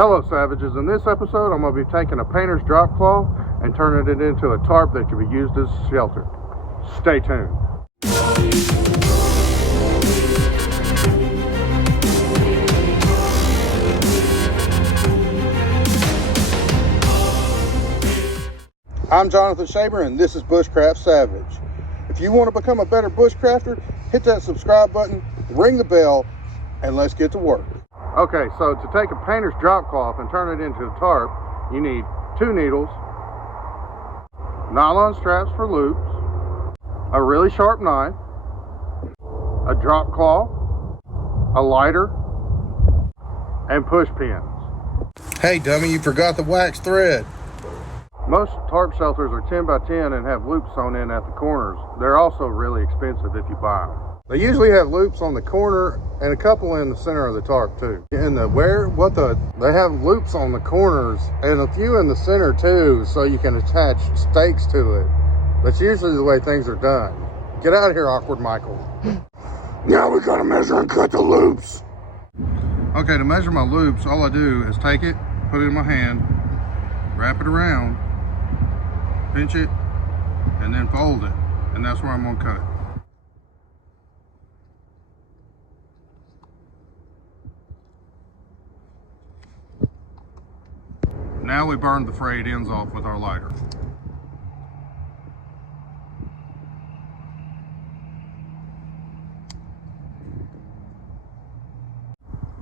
Hello Savages, in this episode I'm going to be taking a painter's drop cloth and turning it into a tarp that can be used as shelter. Stay tuned. I'm Jonathan Shaber and this is Bushcraft Savage. If you want to become a better bushcrafter, hit that subscribe button, ring the bell, and let's get to work. Okay, so to take a painter's drop cloth and turn it into a tarp, you need 2 needles, nylon straps for loops, a really sharp knife, a drop cloth, a lighter, and push pins. Hey dummy, you forgot the wax thread. Most tarp shelters are 10 by 10 and have loops sewn in at the corners. They're also really expensive if you buy them. They usually have loops on the corner and a couple in the center of the tarp too. They have loops on the corners and a few in the center too, so you can attach stakes to it. That's usually the way things are done. Get out of here, awkward Michael. Now we gotta measure and cut the loops. Okay, to measure my loops, all I do is take it, put it in my hand, wrap it around, pinch it, and then fold it. And that's where I'm gonna cut it. Now we burn the frayed ends off with our lighter.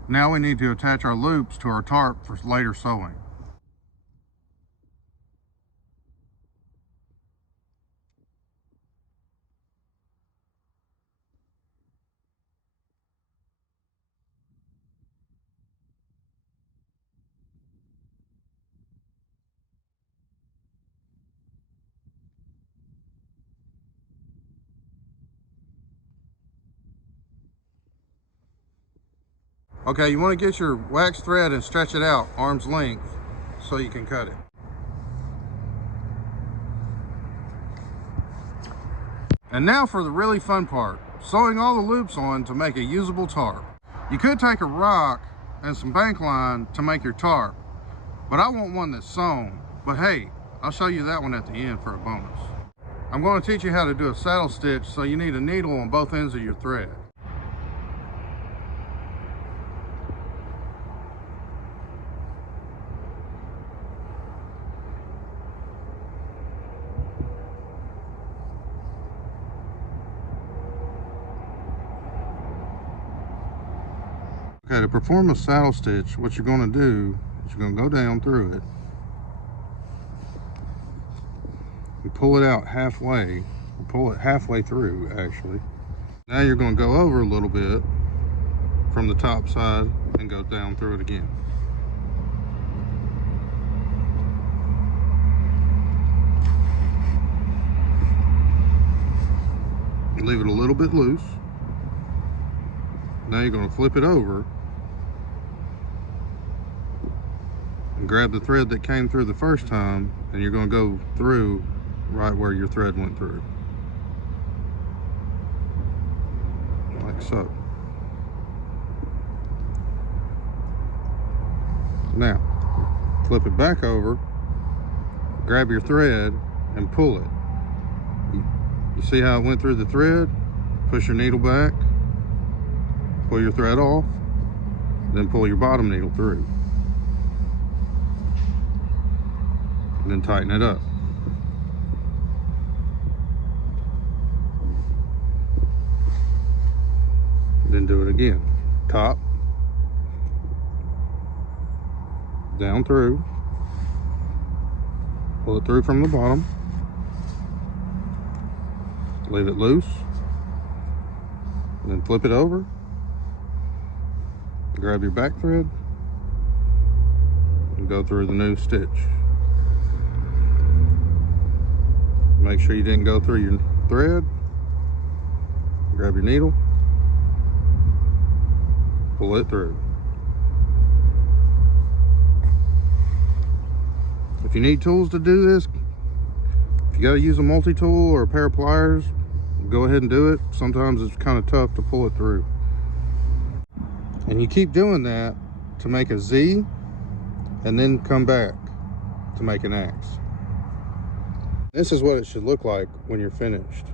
Now we need to attach our loops to our tarp for later sewing. Okay, you want to get your wax thread and stretch it out arm's length so you can cut it. And now for the really fun part, sewing all the loops on to make a usable tarp. You could take a rock and some bank line to make your tarp, but I want one that's sewn. But hey, I'll show you that one at the end for a bonus. I'm going to teach you how to do a saddle stitch, so you need a needle on both ends of your thread. Okay, to perform a saddle stitch, what you're going to do is you're going to go down through it. You pull it out halfway, pull it halfway through actually. Now you're going to go over a little bit from the top side and go down through it again. Leave it a little bit loose. Now you're going to flip it over and grab the thread that came through the first time, and you're going to go through right where your thread went through, like so. Now flip it back over, grab your thread and pull it. You see how it went through the thread? Push your needle back, pull your thread off, then pull your bottom needle through. And then tighten it up. Then do it again. Top, down through, pull it through from the bottom, leave it loose, and then flip it over. Grab your back thread and go through the new stitch. Make sure you didn't go through your thread. Grab your needle, pull it through. If you need tools to do this, if you got to use a multi-tool or a pair of pliers, go ahead and do it. Sometimes it's kind of tough to pull it through. And you keep doing that to make a Z and then come back to make an axe. This is what it should look like when you're finished.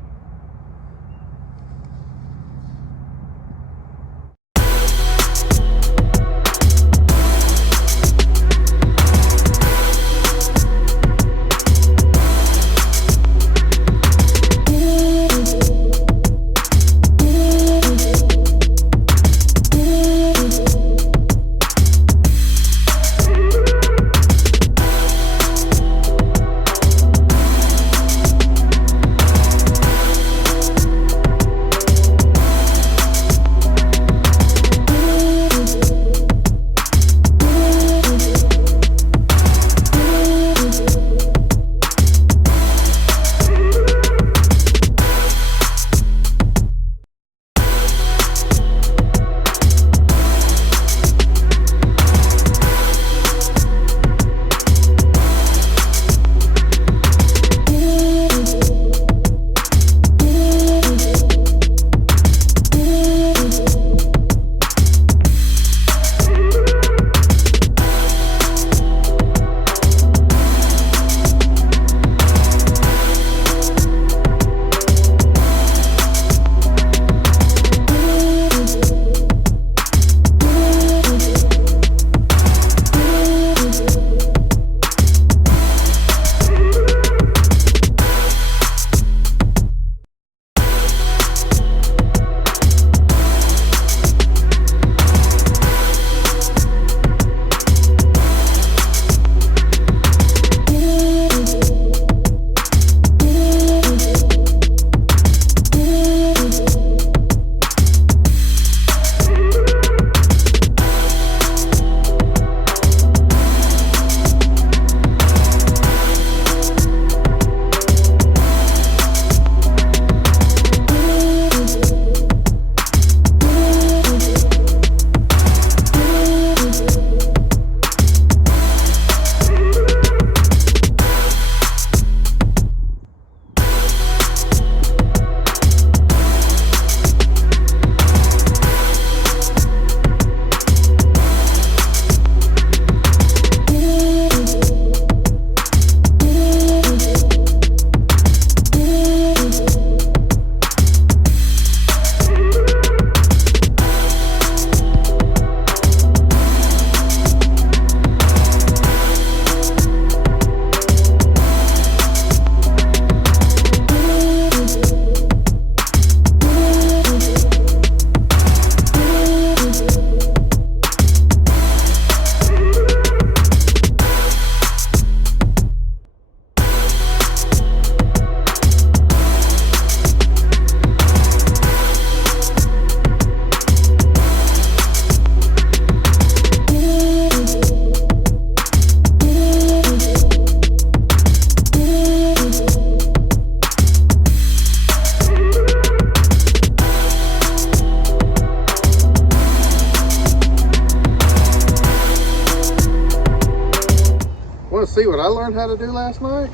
Want to see what I learned how to do last night?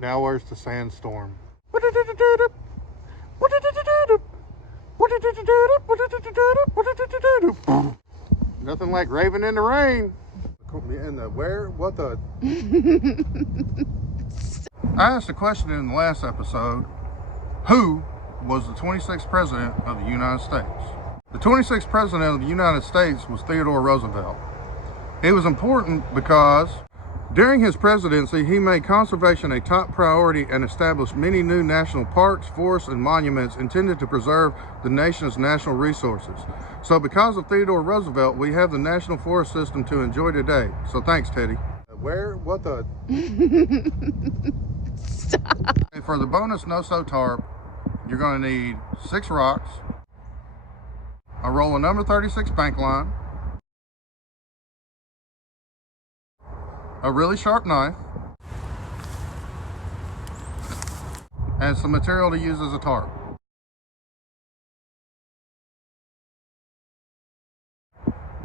Now where's the sandstorm? Nothing like raving in the rain. In the where? What the? I asked a question in the last episode. Who was the 26th president of the United States? The 26th president of the United States was Theodore Roosevelt. It was important because during his presidency, he made conservation a top priority and established many new national parks, forests, and monuments intended to preserve the nation's natural resources. So because of Theodore Roosevelt, we have the national forest system to enjoy today. So thanks, Teddy. Where? What the? Stop. For the bonus no-so tarp, you're going to need 6 rocks, a roll of number 36 bank line, a really sharp knife, and some material to use as a tarp.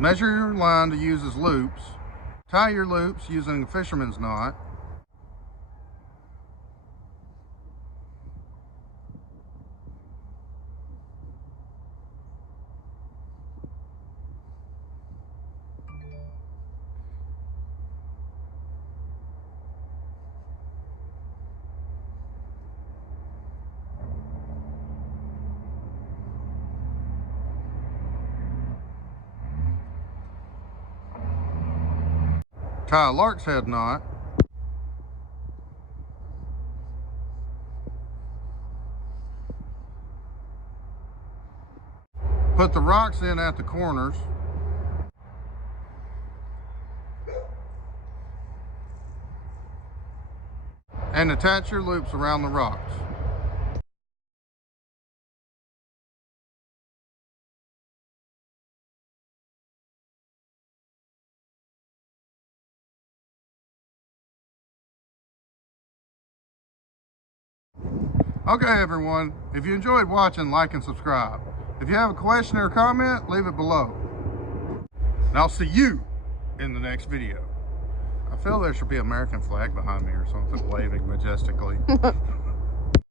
Measure your line to use as loops. Tie your loops using a fisherman's knot. Tie a lark's head knot. Put the rocks in at the corners. And attach your loops around the rocks. Okay everyone, if you enjoyed watching, like and subscribe. If you have a question or comment, leave it below. And I'll see you in the next video. I feel there should be an American flag behind me or something waving majestically.